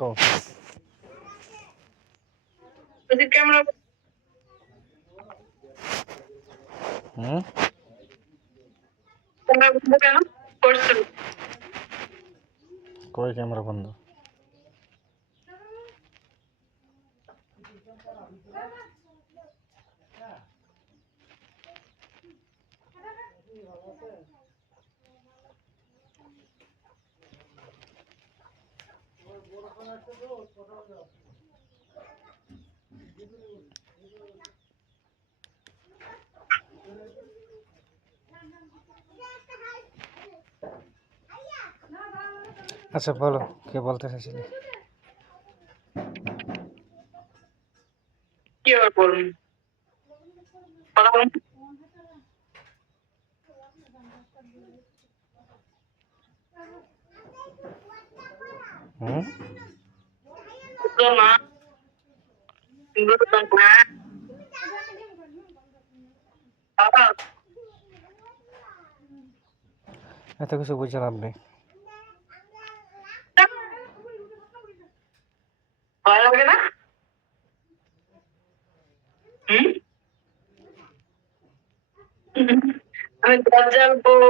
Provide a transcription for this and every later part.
কও যদি ক্যামেরা হুম ক্যামেরা বন্ধ কেন করছো? কই ক্যামেরা বন্ধ? আচ্ছা বলো, কে বলতে চাইছিলে? কি আর বলবো? কথা বলুন। হুম বুঝলো না, বুঝলো না। বাবা, এত কিছু বুঝে লাভ নেই। ভয় লাগে না? হুম? আমি দরজার বউ।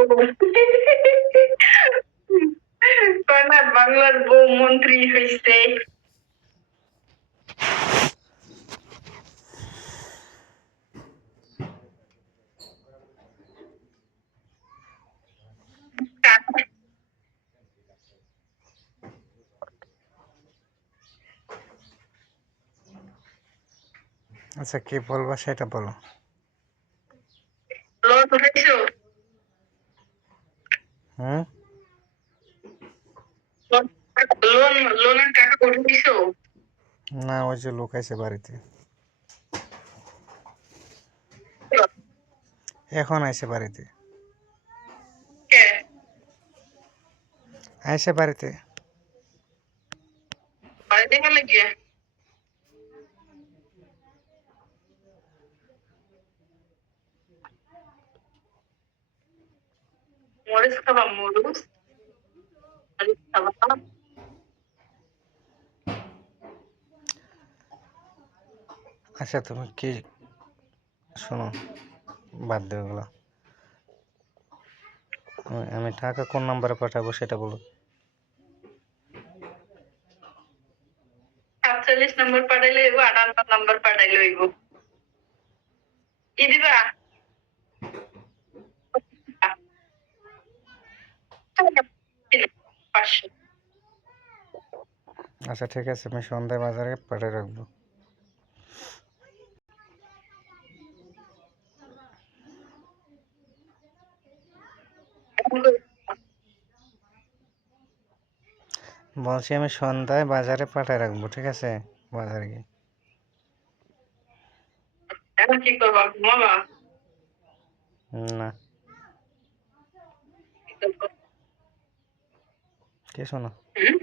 কয় না, বাংলার বউ মন্ত্রী হইছে। আচ্ছা কি বলবা সেটা বলো। লোন উঠাইছো? হুম লোন লোনের টাকা উঠাইছো? না, ওই যে লোক আইছে বাড়িতে, এখন আইছে বাড়িতে, কে? আইছে বাড়িতে। বাড়িতে গেলে গিয়ে মরিচ খাবা? মরিচ মরিচ খাবা? আচ্ছা তুমি কি, শোনো, বাদ দেও ওগুলো। আমি টাকা কোন নাম্বারে পাঠাবো সেটা বলো। 47 নম্বর পাঠাইলে হইব, 58 নম্বর পাঠাইলে হইব। কি দিবা? 500। আচ্ছা ঠিক আছে, আমি সন্ধ্যায় বাজারে পাঠিয়ে রাখবো। বলছি আমি সন্ধ্যায় বাজারে পাঠিয়ে রাখবো, ঠিক আছে? বাজারে গিয়ে এখন কি করবা? ঘুমাবা? না, কি করবো? কে শোনো, হুম?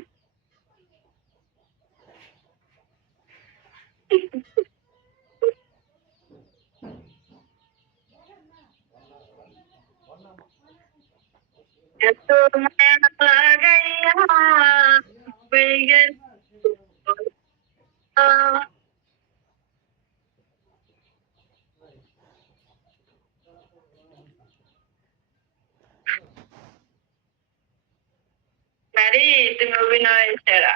এত মায়া লাগাইয়া হয়ে গেল। ম্যারি, তুমি অভিনয় সেরা।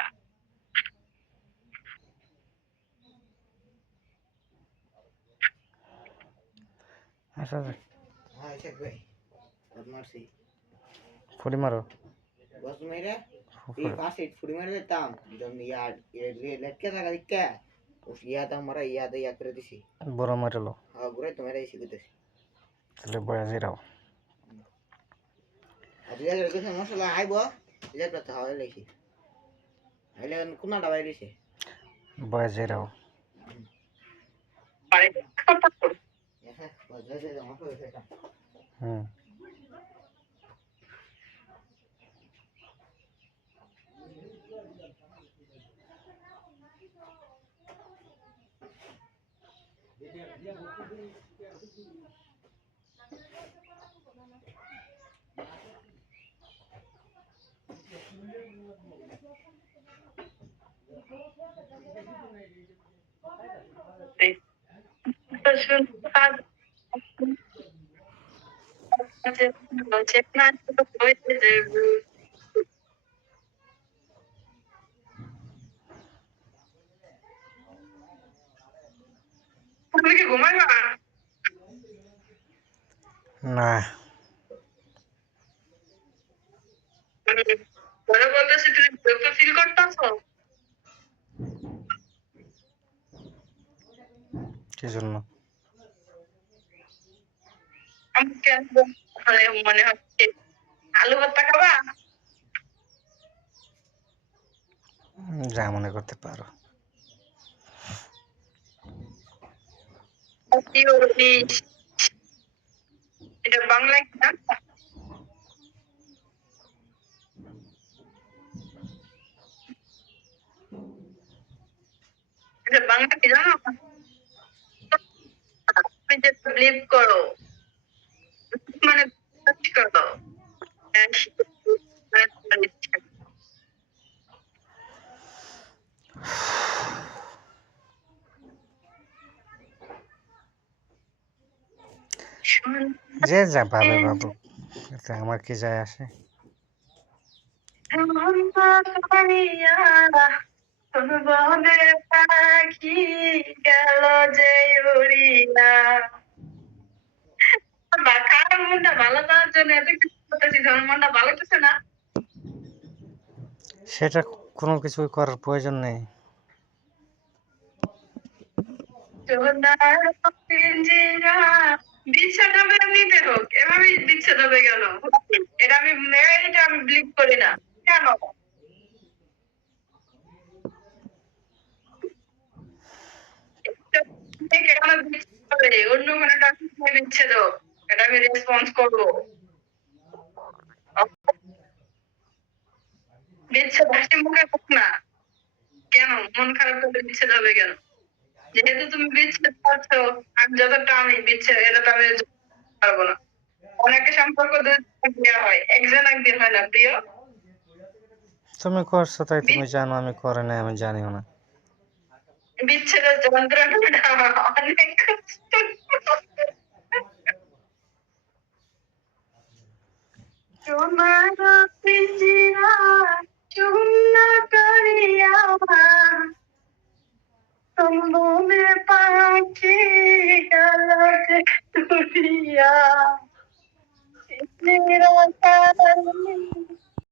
আচ্ছা হ্যাঁ শেখ ভাই বদমাশি ফুড়ি মারো, বস মেরে এই পাশে ফুড়ি মেরে দিতাম জন ইয়ার লেটকে থাকা দিকে ও ইয়াদ আমরা ইয়াদ ইয়া করে দিছি বড় মারলো, হ্যাঁ ঘুরে তোমার এই শিখতেছি তাহলে বয়া জিরাও। আর তুই আগে কিছু মশলা আইব ইয়া করতে হবে লেখি আইলে কোনটা বাইরে দিছে বয়া জিরাও। হ্যাঁ বস যাইছে মশলা সেটা হুম তুমি কি ঘুমাইবা? না, পরে বলতেছি তুমি বিরক্ত ফিল করতেছো? কি জন্য? আমি কেন মনে হচ্ছে আলু ভর্তা খাবা? যা মনে করতে পারো। এটা বাংলায় কি না? এটা বাংলা কি জানো? তুমি যে বিলিভ করো মানে বিশ্বাস করো। যে যা ভাবে ভাবুক, এতে আমার কি যায় আসে? বনে পাখি গেল যে উড়িয়া। কার মনটা ভালো করার জন্য এত কিছু করতেছি, আমার মনটা ভালো লাগতেছে না। সেটা কোনো কিছু করার প্রয়োজন নেই। সোনার পিঞ্জিরা বিচ্ছেদ হবে এমনিতে হোক, এভাবে বিচ্ছেদ হবে কেন? এটা আমি বিলিভ করি না। কেন? কেন বিচ্ছেদ হবে? অন্য কোনো ডাক্তার বিচ্ছেদ হোক, এটা আমি রেসপন্স করবো। বিচ্ছেদ হাসি মুখে হোক না, কেন মন খারাপ করে বিচ্ছেদ হবে কেন? যেহেতু তুমি বিচ্ছেদ করছো, আমি যতটা আমি বিচ্ছেদ এটা তো আমি পারবো না। অনেকে সম্পর্ক দেওয়া হয়, একজন একদিন হয় না প্রিয়। তুমি করছো তাই তুমি জানো, আমি করে নাই আমি জানিও না। বিচ্ছেদের যন্ত্রণাটা অনেক কষ্ট। তোমার পিঞ্জিরা শূন্য করিয়া সম্ভবে পাখি গেল যে উড়িয়া।